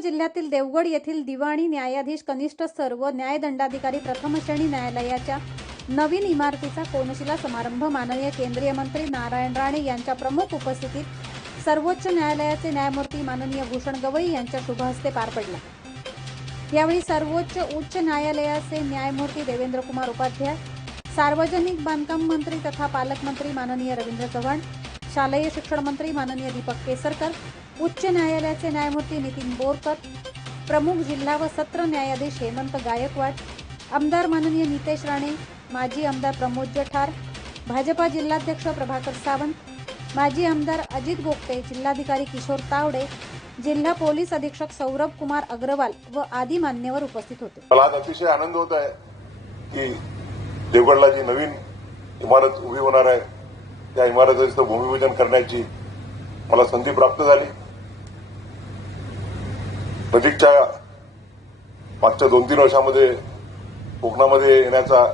जिल्ह्यातील देवगड येथील दिवाणी न्यायाधीश कनिष्ठ सर्व न्यायदंडाधिकारी प्रथम श्रेणी न्यायालयाच्या नवीन इमारतीचा कोनशिला समारंभ माननीय केंद्रीय मंत्री नारायण राणे यांच्या प्रमुख उपस्थितीत सर्वोच्च न्यायालयाचे न्यायमूर्ती माननीय भूषण गवई यांच्या शुभहस्ते पार पडला. यावेळी सर्वोच्च उच्च न्यायालयाचे न्यायमूर्ती देवेंद्र कुमार उपाध्याय सार्वजनिक बांधकाम मंत्री तथा पालकमंत्री माननीय रवींद्र चव्हाण शालेय शिक्षण मंत्री माननीय दीपक केसरकर उच्च न्यायालयाचे न्यायमूर्ती नितीन बोरकर प्रमुख जिल्हा व सत्र न्यायाधीश हेमंत गायकवाड आमदार माननीय नितेश राणे माजी आमदार प्रमोद जठार भाजपा जिल्हाध्यक्ष प्रभाकर सावंत माजी आमदार अजित गोगटे जिल्हाधिकारी किशोर तावडे जिल्हा पोलीस अधीक्षक सौरभ कुमार अग्रवाल व आदी मान्यवर उपस्थित होते. मला आज अतिशय आनंद होत आहे की देवगडला जी नवीन इमारत उभी होणार आहे त्या इमारतीचं भूमिपूजन करण्याची मला संधी प्राप्त झाली. नजीकच्या मागच्या दोन तीन वर्षामध्ये कोकणामध्ये येण्याचा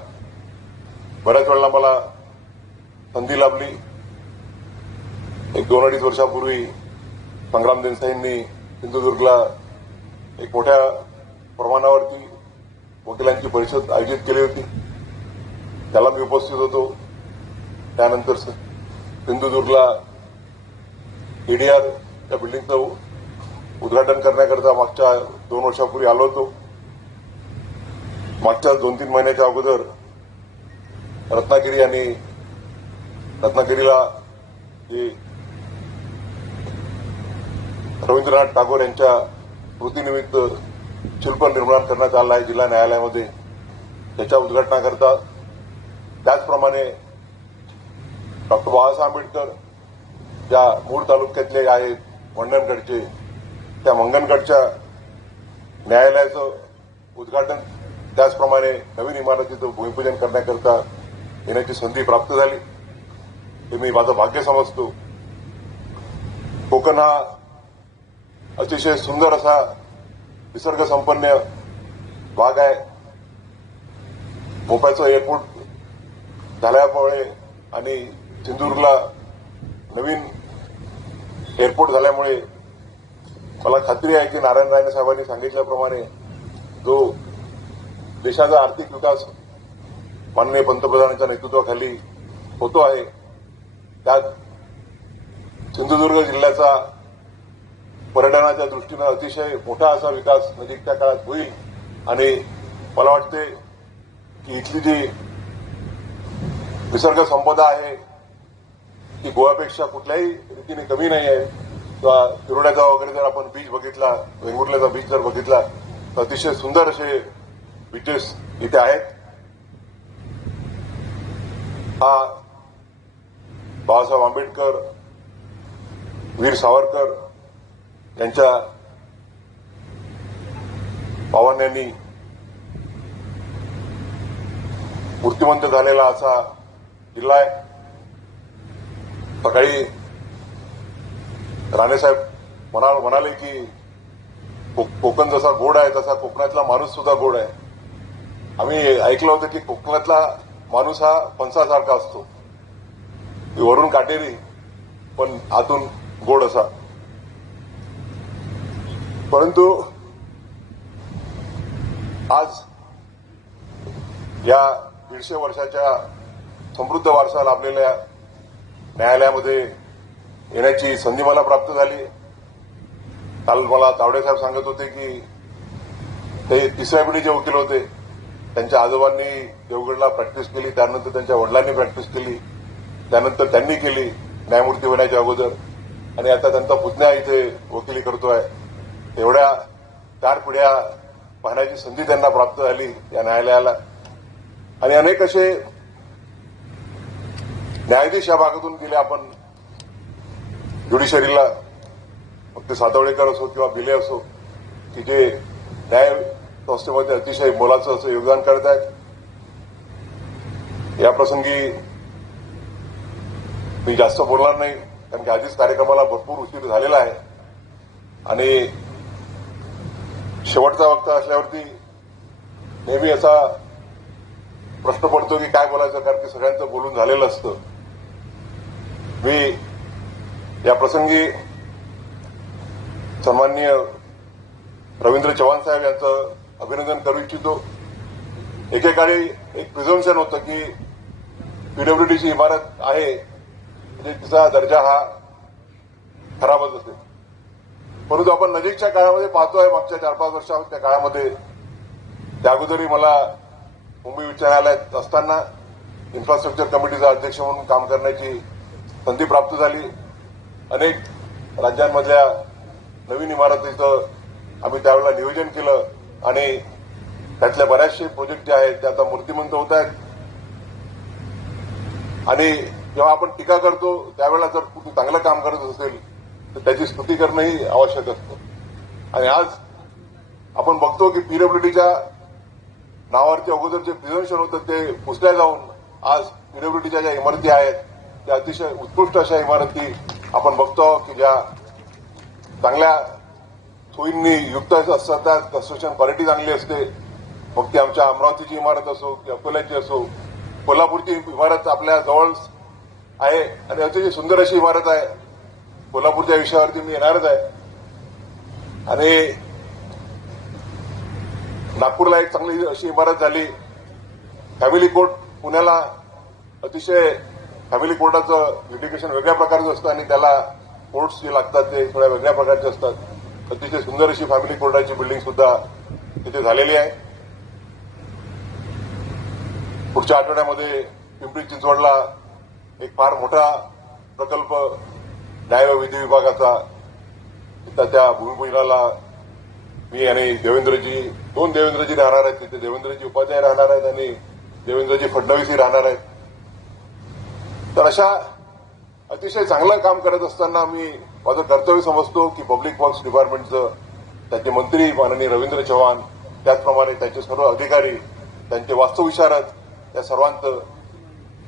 बऱ्याच वेळेला मला संधी लाभली. एक दोन अडीच वर्षापूर्वी संग्राम देसाईंनी सिंधुदुर्गला एक मोठ्या प्रमाणावरती वकिलांची परिषद आयोजित केली होती. त्याला मी उपस्थित होतो. त्यानंतर सिंधुदुर्गला ईडीआर या बिल्डिंगचं उद्घाटन करण्याकरता मागच्या दोन वर्षापूर्वी आलो होतो. मागच्या दोन तीन महिन्याच्या अगोदर रत्नागिरी आणि रत्नागिरीला जे रवींद्रनाथ टागोर यांच्या स्मृतीनिमित्त शिल्प निर्माण करण्यात आलं आहे जिल्हा न्यायालयामध्ये त्याच्या उद्घाटनाकरता. त्याचप्रमाणे डॉक्टर बाबासाहेब आंबेडकर ज्या मूळ तालुक्यातले आहेत मंडणगडचे. त्या मंगनगडच्या न्यायालयाचं उद्घाटन त्याचप्रमाणे नवीन इमारतीचं भूमिपूजन करण्याकरता येण्याची संधी प्राप्त झाली. हे मी माझं भाग्य समजतो. कोकण हा अतिशय सुंदर असा निसर्गसंपन्न भाग आहे. भोपाळचं एअरपोर्ट झाल्यामुळे आणि सिंधुदुर्गला नवीन एअरपोर्ट झाल्यामुळे मला खात्री आहे की नारायण राणे साहेबांनी सांगितल्याप्रमाणे जो देशाचा आर्थिक विकास माननीय पंतप्रधानांच्या नेतृत्वाखाली होतो आहे त्यात सिंधुदुर्ग जिल्ह्याचा पर्यटनाच्या दृष्टीनं अतिशय मोठा असा विकास नजीकच्या काळात होईल. आणि मला वाटते की इथली जी निसर्ग संपदा आहे ती गोव्यापेक्षा कुठल्याही रीतीने कमी नाही आहे. किंवा तिरोड्याचा वगैरे जर आपण बीच बघितला वेंगुर्ल्याचा बीच जर बघितला तर अतिशय सुंदर असे बीचेस इथे आहेत. हा बाबासाहेब आंबेडकर वीर सावरकर यांच्या पावन्यांनी मूर्तिमंत झालेला असा जिल्हा आहे. सकाळी राणेसाहेब म्हणा- म्हणाले की कोकण जसा गोड आहे तसा कोकणातला माणूस सुद्धा गोड आहे. आम्ही ऐकलं होतं की कोकणातला माणूस हा फणसासारखा असतो. वरून काटेरी पण आतून गोड असा. परंतु आज या दीडशे वर्षाच्या समृद्ध वारसा लाभलेल्या न्यायालयामध्ये येण्याची संधी मला प्राप्त झाली. काल मला तावडे साहेब सांगत होते की ते तिसऱ्या पिढीचे वकील होते त्यांच्या आजोबांनी देवगडला प्रॅक्टिस केली त्यानंतर त्यांच्या वडिलांनी प्रॅक्टिस केली त्यानंतर त्यांनी केली न्यायमूर्ती होण्याच्या अगोदर. आणि आता त्यांचा पुतण्या इथे वकिली करतोय. एवढ्या चार पिढ्या पाहण्याची संधी त्यांना प्राप्त झाली या न्यायालयाला. आणि अनेक असे न्यायाधीश या भागातून गेले आपण. ज्युडिशरीला मग ते सातवडेकर असो किंवा बिले असो की जे न्याय संस्थेमध्ये अतिशय मोलाचं असं योगदान करत आहेत. या प्रसंगी मी जास्त बोलणार नाही कारण की आधीच कार्यक्रमाला भरपूर उशीर झालेला आहे. आणि शेवटचा वक्त असल्यावरती नेहमी असा प्रश्न पडतो की काय बोलायचं कारण की सगळ्यांचं बोलून झालेलं असतं. मी या प्रसंगी सन्माननीय रवींद्र चव्हाण साहेब यांचं अभिनंदन करू इच्छितो. एकेकाळी एक प्रिझम्पन होतं की पीडब्ल्यूडीची इमारत आहे म्हणजे तिचा दर्जा हा खराबच असेल. परंतु आपण नजीकच्या काळामध्ये पाहतोय मागच्या चार पाच वर्षाच्या काळामध्ये त्या अगोदरी मला मुंबई उच्च न्यायालयात असताना इन्फ्रास्ट्रक्चर कमिटीचा अध्यक्ष म्हणून काम करण्याची संधी प्राप्त झाली. अनेक राज्यांमधल्या नवीन इमारतीचं आम्ही त्यावेळेला नियोजन केलं आणि त्यातल्या बऱ्याचशे प्रोजेक्ट जे आहेत ते आता मूर्तिमंत होत आहेत. आणि जेव्हा आपण टीका करतो त्यावेळेला जर कुठे चांगलं काम करत असेल तर त्याची स्तुती करणंही आवश्यक असतं. आणि आज आपण बघतो की पीडब्ल्यूडीच्या नावावरचे अगोदर जे प्रिझन्शन होतं ते पुसल्या जाऊन आज पीडब्ल्यूडीच्या ज्या इमारती आहेत त्या अतिशय उत्कृष्ट अशा इमारती आपण बघतो की ज्या चांगल्या सोयींनी युक्त असतात त्या कन्स्ट्रक्शन क्वालिटी चांगली असते. मग ती आमच्या अमरावतीची इमारत असो की अकोल्याची असो कोल्हापूरची इमारत आपल्या जवळ आहे आणि अतिशय सुंदर अशी इमारत आहे. कोल्हापूरच्या विषयावरती मी येणारच आहे. आणि नागपूरला एक चांगली अशी इमारत झाली. फॅमिली कोर्ट पुण्याला अतिशय फॅमिली कोर्टाचं लिटिगेशन वेगळ्या प्रकारचं असतं आणि त्याला कोर्ट्स जे लागतात ते थोड्या वेगळ्या प्रकारचे असतात. अतिशय सुंदर अशी फॅमिली कोर्टाची बिल्डिंग सुद्धा तिथे झालेली आहे. पुढच्या आठवड्यामध्ये पिंपरी चिंचवडला एक फार मोठा प्रकल्प न्याय व विधी विभागाचा त्याच्या त्या मी आणि देवेंद्रजी दोन देवेंद्रजी राहणार आहेत. तिथे देवेंद्रजी उपाध्याय राहणार आहेत आणि देवेंद्रजी फडणवीसही राहणार आहेत. तर अशा अतिशय चांगलं काम करत असताना मी माझं कर्तव्य समजतो की पब्लिक वर्क्स डिपार्टमेंटचं त्याचे मंत्री माननीय रवींद्र चव्हाण त्याचप्रमाणे त्यांचे सर्व अधिकारी त्यांचे वास्तुविशारद त्या सर्वांचं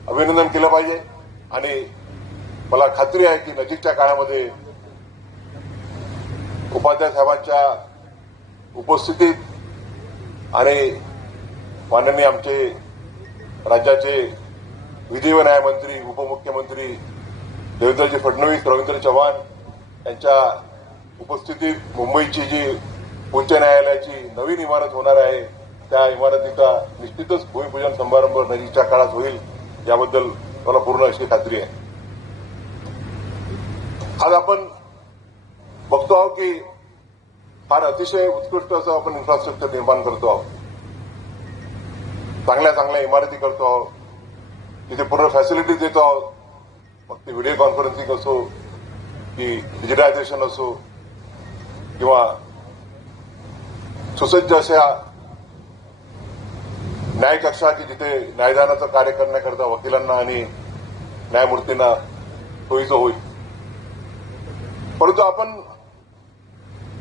अभिनंदन केलं पाहिजे. आणि मला खात्री आहे की नजीकच्या काळामध्ये उपाध्याय साहेबांच्या उपस्थितीत आणि माननीय आमचे राज्याचे विधी व न्यायमंत्री उपमुख्यमंत्री देवेंद्रजी फडणवीस रवींद्र चव्हाण यांच्या उपस्थितीत मुंबईची जी उच्च न्यायालयाची नवीन इमारत होणार आहे त्या इमारतीचा निश्चितच भूमिपूजन समारंभ नजीकच्या काळात होईल याबद्दल मला पूर्ण अशी खात्री आहे. आज आपण बघतो आहोत की फार अतिशय उत्कृष्ट असं आपण इन्फ्रास्ट्रक्चर निर्माण करतो आहोत. चांगल्या चांगल्या इमारती करतो आहोत. तिथे पूर्ण फॅसिलिटीज देतो आहोत. मग ती व्हिडिओ कॉन्फरन्सिंग असो की डिजिटायझेशन असो किंवा सुसज्ज अशा न्याय कक्षा की जिथे न्यायदानाचं कार्य करण्याकरता वकिलांना आणि न्यायमूर्तींना सोयीचं होईल. परंतु आपण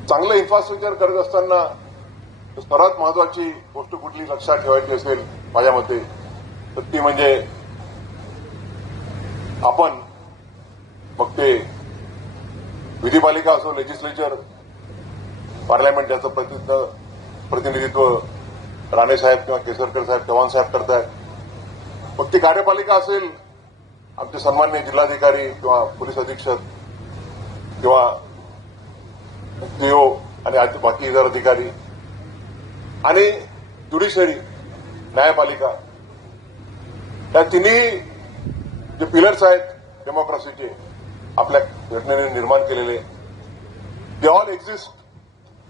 चांगलं इन्फ्रास्ट्रक्चर करत असताना सर्वात महत्वाची गोष्ट कुठली लक्षात ठेवायची असेल माझ्या मते तर ती म्हणजे आपण मग ते विधिपालिका असो लेजिस्लेचर पार्लमेंट याचं प्रतिनिध- प्रतिनिधित्व राणे साहेब किंवा केसरकर साहेब चव्हाण साहेब करतायत मग ती कार्यपालिका असेल आमचे सन्मान्य जिल्हाधिकारी किंवा पोलीस अधीक्षक किंवा डीओ आणि आज बाकी इतर अधिकारी आणि ज्युडिशरी न्यायपालिका या तिन्ही जे पिलर्स आहेत डेमोक्रेसीचे आपल्या घटनेने निर्माण केलेले they all exist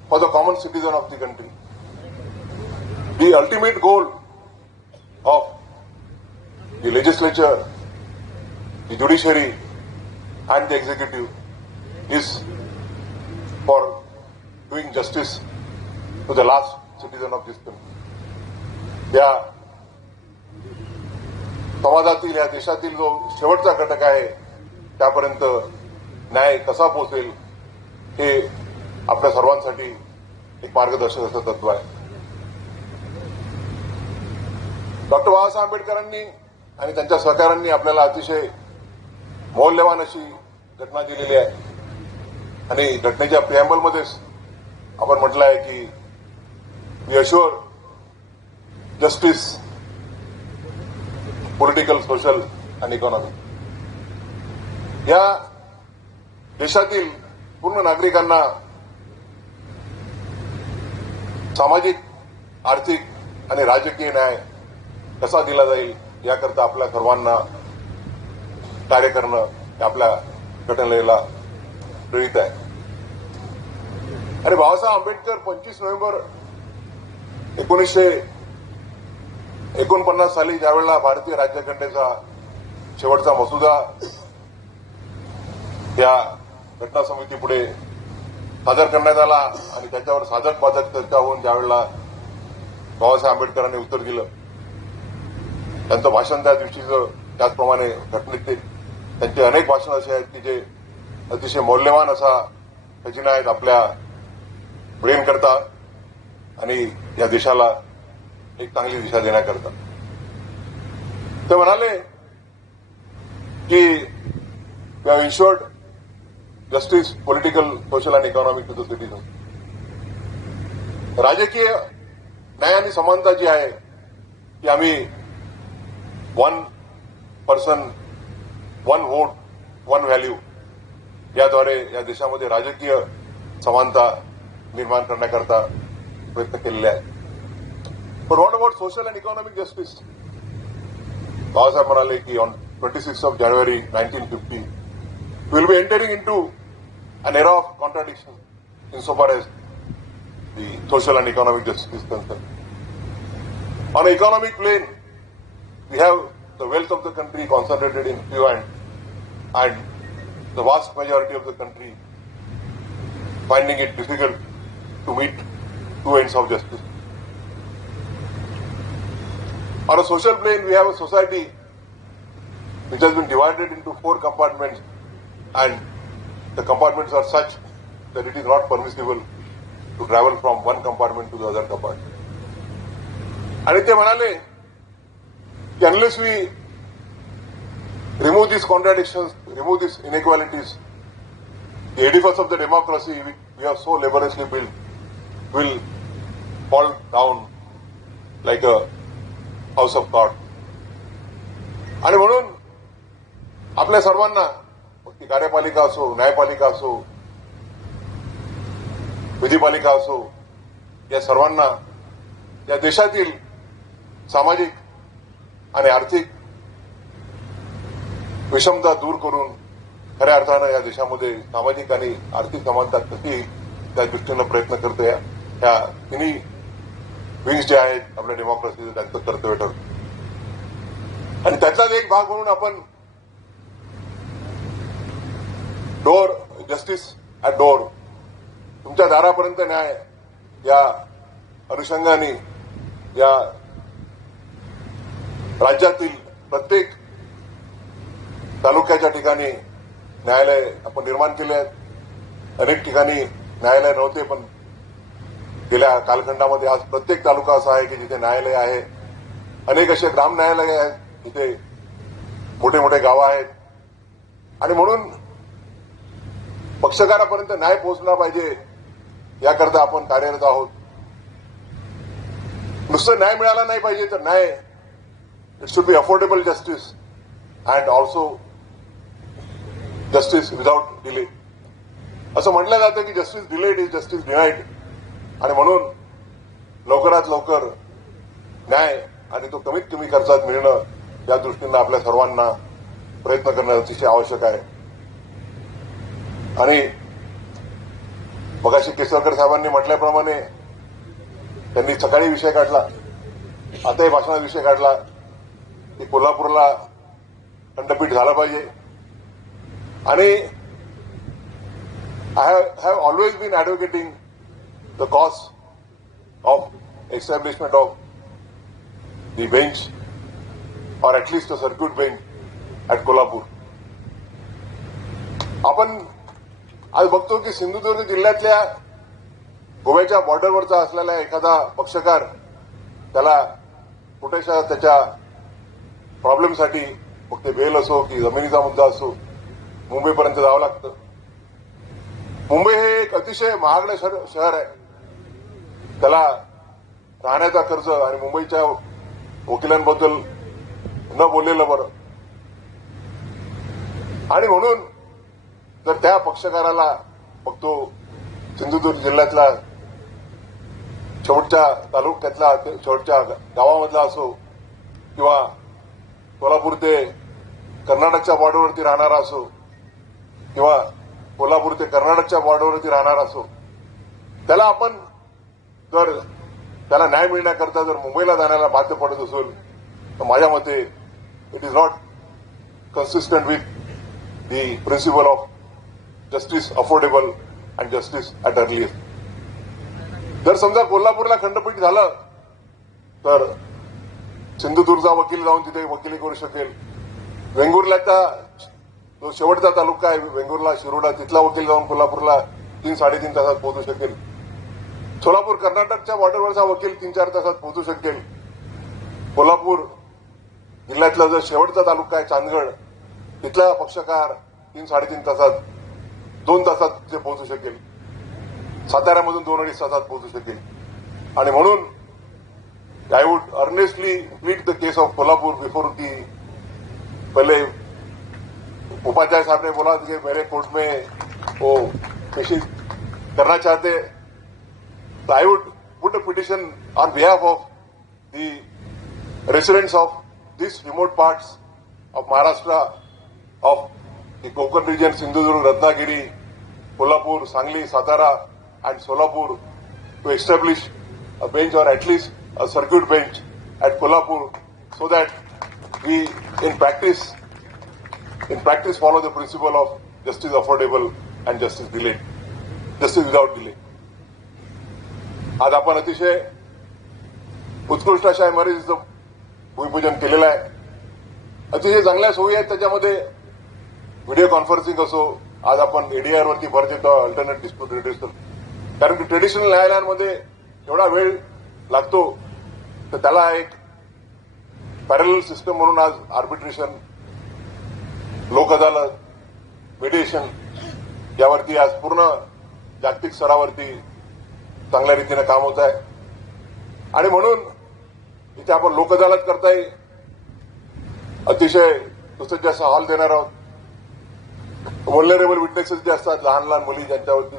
for the common citizen of the country the ultimate goal of the legislature the judiciary and the executive is for doing justice to the last citizen of this country या समाजातील या देशातील जो शेवटचा घटक आहे त्यापर्यंत न्याय कसा पोहोचेल हे आपल्या सर्वांसाठी एक मार्गदर्शक असं तत्व आहे. डॉक्टर बाबासाहेब आंबेडकरांनी आणि त्यांच्या सहकाऱ्यांनी आपल्याला अतिशय मौल्यवान अशी घटना दिलेली आहे. आणि घटनेच्या प्रिअम्बलमध्येच आपण म्हटलं आहे की we assure justice political social आणि इकॉनॉमिक या देशातील पूर्ण नागरिकांना सामाजिक आर्थिक आणि राजकीय न्याय कसा दिला जाईल याकरता आपल्या सर्वांना कार्य करणं हे आपल्या घटनेला प्रेरित आहे. आणि बाबासाहेब आंबेडकर पंचवीस नोव्हेंबर एकोणीसशे एकोणपन्नास साली ज्यावेळेला भारतीय राज्यघटनेचा शेवटचा मसुदा या घटना समितीपुढे सादर करण्यात आला आणि त्याच्यावर साधक बाधक चर्चा होऊन ज्यावेळेला बाबासाहेब आंबेडकरांनी उत्तर दिलं त्यांचं भाषण त्या दिवशीचं त्याचप्रमाणे घटनेत ते त्यांचे अनेक भाषण असे आहेत की जे अतिशय मौल्यवान असा खजिना आहेत आपल्या ब्रेन करता आणि या देशाला एक चांगली दिशा देण्याकरता. ते म्हणाले की we have ensured justice political social and economic to the citizen राजकीय न्याय आणि समानता जी आहे ती आम्ही one person one vote one value याद्वारे या देशामध्ये राजकीय समानता निर्माण करण्याकरता प्रयत्न केलेले आहेत. But what about social and economic justice? Babasaheb Manale ki on 26th of January 1950, we will be entering into an era of contradiction insofar as the social and economic justice is concerned. On an economic plane, we have the wealth of the country concentrated in few hands, and the vast majority of the country finding it difficult to meet two ends of justice. On a social plane, we have a society which has been divided into four compartments and the compartments are such that it is not permissible to travel from one compartment to the other compartment. आणि ते म्हणाले की unless we remove this contradiction remove this inequalities the edifice of the democracy we, we have so laboriously built will fall down like a house of god आणि म्हणून आपल्या सर्वांना मग ती कार्यपालिका असो न्यायपालिका असो विधीपालिका असो या सर्वांना या देशातील सामाजिक आणि आर्थिक विषमता दूर करून खऱ्या अर्थानं या देशामध्ये सामाजिक आणि आर्थिक समानता कशी त्या दृष्टीनं प्रयत्न करते या तिन्ही विंग्स जे आहेत आपल्या डेमोक्रेसीचं त्यांचं कर्तव्य ठरतं. आणि त्याचाच एक भाग म्हणून आपण डोर जस्टिस ॲट डोर तुमच्या दारापर्यंत न्याय या अनुषंगाने या राज्यातील प्रत्येक तालुक्याच्या ठिकाणी न्यायालय आपण निर्माण केले आहेत. अनेक ठिकाणी न्यायालय नव्हते पण गेल्या कालखंडामध्ये आज प्रत्येक तालुका असा आहे की जिथे न्यायालय आहे अनेक असे ग्राम न्यायालय आहेत जिथे मोठे मोठे गावं आहेत. आणि म्हणून पक्षकारापर्यंत न्याय पोहोचला पाहिजे याकरता आपण कार्यरत आहोत. नुसतं न्याय मिळाला नाही पाहिजे तर न्याय it should be affordable justice and also justice without delay असं म्हटलं जातं की justice delayed is justice denied आणि म्हणून लवकरात लवकर न्याय आणि तो कमीत कमी खर्चात मिळणं या दृष्टीनं आपल्या सर्वांना प्रयत्न करणं अतिशय आवश्यक आहे. आणि मगाशी केसरकर साहेबांनी म्हटल्याप्रमाणे त्यांनी सकाळी विषय काढला आताही भाषणात विषय काढला की कोल्हापूरला खंडपीठ झालं पाहिजे. आणि I have always been advocating the cause of establishment of the bench or at least a circuit bench at Kolhapur आपण आज बघतो की सिंधुदुर्ग जिल्ह्यातल्या गोव्याच्या बॉर्डरवरचा असलेला एखादा पक्षकार त्याला कुठेशा त्याच्या प्रॉब्लेमसाठी मग ते बेल असो की जमिनीचा मुद्दा असो मुंबईपर्यंत जावं लागतं. मुंबई हे एक अतिशय महागडं शहर शहर आहे. त्याला राहण्याचा खर्च आणि मुंबईच्या वकिलांबद्दल न बोललेलं बरं. आणि म्हणून जर त्या पक्षकाराला मग तो सिंधुदुर्ग जिल्ह्यातला शेवटच्या तालुक्यातला शेवटच्या गावामधला असो किंवा सोलापूर ते कर्नाटकच्या बॉर्डरवरती राहणारा असो किंवा कोल्हापूर ते कर्नाटकच्या बॉर्डरवरती राहणारा असो त्याला आपण तर त्याला न्याय मिळण्याकरता जर मुंबईला जाण्याला बाध्य पडत असेल तर माझ्या मते it is not consistent with the principle of justice affordable and justice at earliest जर समजा कोल्हापूरला खंडपीठ झालं तर सिंधुदुर्गचा वकील जाऊन तिथे वकिली करू शकेल. वेंगुर्ल्याचा जो शेवटचा तालुका आहे वेंगुर्ला शिरोडा तिथला वकील जाऊन कोल्हापूरला तीन साडेतीन तासात पोहोचू शकेल. सोलापूर कर्नाटकच्या बॉर्डरवरचा वकील तीन चार तासात पोहोचू शकेल कोल्हापूर जिल्ह्यातला जो शेवटचा तालुका आहे चांदगड तिथला पक्षकार तीन साडेतीन तासात दोन तासात तिथे पोहोचू शकेल. साताऱ्यामधून दोन अडीच तासात पोहोचू शकेल. आणि म्हणून I would earnestly meet the case of Kolhapur before the पहले उपाध्याय साहब ने बोला कि मेरे कोर्ट में वो पेशी करना चाहते So I would put a petition on behalf of the residents of these remote parts of Maharashtra, of the Konkan region, Sindhudurg, Ratnagiri, Kolhapur, Sangli, Satara and Solapur to establish a bench or at least a circuit bench at Kolhapur so that we in practice in practice follow the principle of justice affordable and justice delayed, justice without delay. आज आपण अतिशय उत्कृष्ट अशा इमारतीचं भूमिपूजन केलेलं आहे. अतिशय चांगल्या सोयी आहेत त्याच्यामध्ये. व्हिडिओ कॉन्फरन्सिंग असो आज आपण एडीआर वरती भर देतो अल्टरनेट डिस्प्यूट रिड्युसल कारण की ट्रेडिशनल न्यायालयांमध्ये एवढा वेळ लागतो तर त्याला एक पॅरल सिस्टम म्हणून आज आर्बिट्रेशन लोक अदालत मेडिएशन यावरती आज पूर्ण जागतिक स्तरावरती चांगल्या रीतीने काम होत आहे. आणि म्हणून इथे आपण लोक करता करताय. अतिशय तसंच जास्त हॉल देणार आहोत. वल्नरेबल विटनेसेस जे असतात लहान लहान मुली ज्यांच्यावरती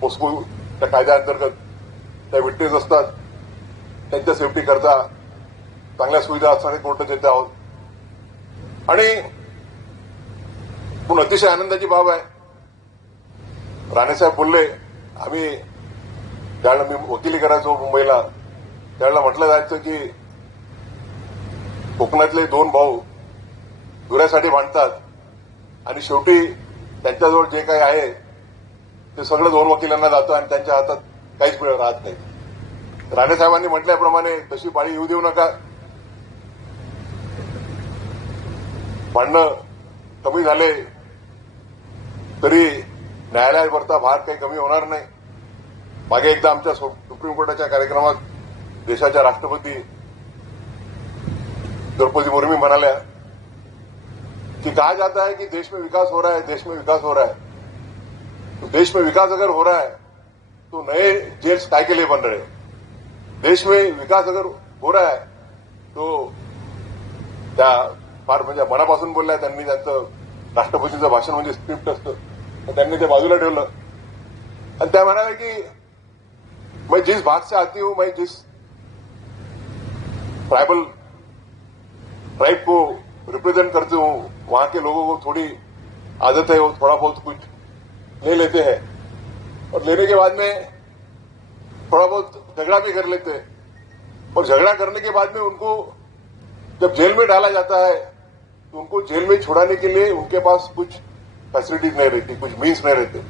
पोस्को त्या कायद्याअंतर्गत त्या विटनेस असतात त्यांच्या सेफ्टी करता चांगल्या सुविधा असणारे कोर्ट देत आहोत. आणि पण अतिशय आनंदाची बाब आहे. राणेसाहेब बोलले आम्ही त्यावेळेला मी वकिली करायचो मुंबईला त्यावेळेला म्हटलं जायचं की कोकणातले दोन भाऊ दुऱ्यासाठी भांडतात आणि शेवटी त्यांच्याजवळ जे काही आहे ते सगळं दोन वकिलांना जातं आणि त्यांच्या हातात काहीच वेळ राहत नाही. राणेसाहेबांनी म्हटल्याप्रमाणे तशी पाळी येऊ देऊ नका. भांडणं कमी झाले तरी न्यायालयावरचा भार काही कमी होणार नाही. मागे एकदा आमच्या सुप्रीम कोर्टाच्या कार्यक्रमात देशाच्या राष्ट्रपती द्रौपदी मुर्मी म्हणाल्या कि कहा जाता है कि देश में विकास हो रहा है देश में विकास हो रहा है? तो देश में विकास अगर हो रहा है तो नए जेल्स काय के लिए बन रहे हैं? देश में विकास अगर हो रहा है तो त्या फार म्हणजे मनापासून बोलल्या त्यांनी त्यांचं राष्ट्रपतीचं भाषण म्हणजे स्क्रिप्ट असतं. त्यांनी ते बाजूला ठेवलं. आणि त्या म्हणाल्या की मैं जिस भाग से आती हूँ, मैं जिस ट्राइबल ट्राइब को रिप्रेजेंट करते हूँ, वहाँ के लोगों को थोड़ी आदत है, वो थोड़ा बहुत कुछ ले लेते हैं। और लेने के बाद में थोड़ा बहुत झगड़ा भी कर लेते हैं। और झगड़ा करने के बाद में उनको जब जेल में डाला जाता है तो उनको जेल में छुड़ाने के लिए उनके पास कुछ फैसिलिटीज़ नहीं रहती, कुछ मीन्स नहीं रहते।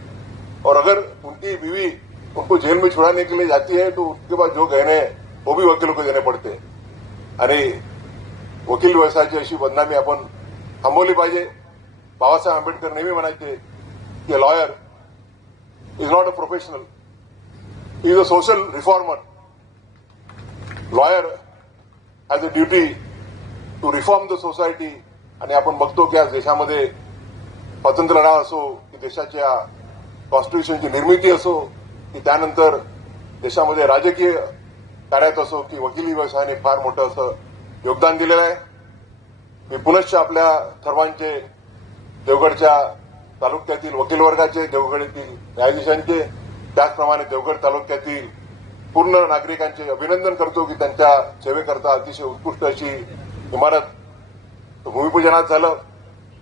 और अगर उनकी बीवी उनको जेल में छुड़ाने के लिए जाती है तो उसके बाद जो गहने हैं वो भी वकीलों को देने पडते हैं। आणि वकील व्यवसायाची अशी बदनामी आपण थांबवली पाहिजे बाबासाहेब आंबेडकर नेहमी म्हणायचे की lawyer is not a professional is a social reformer lawyer has a duty to reform the society आणि आपण बघतो की आज देशामध्ये स्वातंत्र्य लढा असो की देशाच्या कॉन्स्टिट्यूशनची निर्मिती असो की त्यानंतर देशामध्ये राजकीय कार्यात असो की वकिली व्यवसायाने फार मोठं असं योगदान दिलेलं आहे. मी पुनश्च आपल्या सर्वांचे देवगडच्या तालुक्यातील वकील वर्गाचे देवगड येथील न्यायाधीशांचे त्याचप्रमाणे देवगड तालुक्यातील पूर्ण नागरिकांचे अभिनंदन करतो की त्यांच्या सेवेकरता अतिशय उत्कृष्ट अशी इमारत भूमिपूजनात झालं.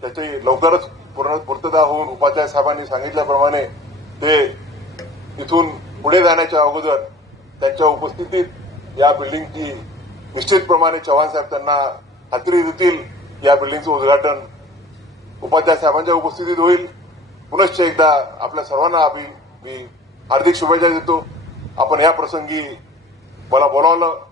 त्याची लवकरच पूर्ण पूर्तता होऊन उपाध्याय साहेबांनी सांगितल्याप्रमाणे ते तिथून पुढे जाण्याच्या अगोदर त्यांच्या उपस्थितीत या बिल्डिंगची निश्चितप्रमाणे चव्हाण साहेब त्यांना खात्री देतील. या बिल्डिंगचं उद्घाटन उपाध्याय साहेबांच्या उपस्थितीत होईल. पुनश्च एकदा आपल्या सर्वांना आम्ही मी हार्दिक शुभेच्छा देतो. आपण या प्रसंगी मला बोलावलं.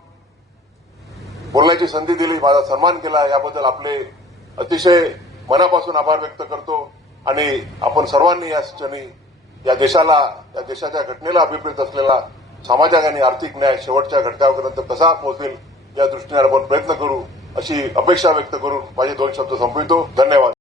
बोलण्याची संधी दिली. माझा सन्मान केला. याबद्दल आपले अतिशय मनापासून आभार व्यक्त करतो. आणि आपण सर्वांनी या क्षणी या देशाला या देशाच्या घटनेला अभिप्रेत असलेला सामाजिक आणि आर्थिक न्याय शेवटच्या घटकापर्यंत कसा पोहोचेल या दृष्टीने आपण प्रयत्न करू अशी अपेक्षा व्यक्त करून माझे दोन शब्द संपवितो. धन्यवाद.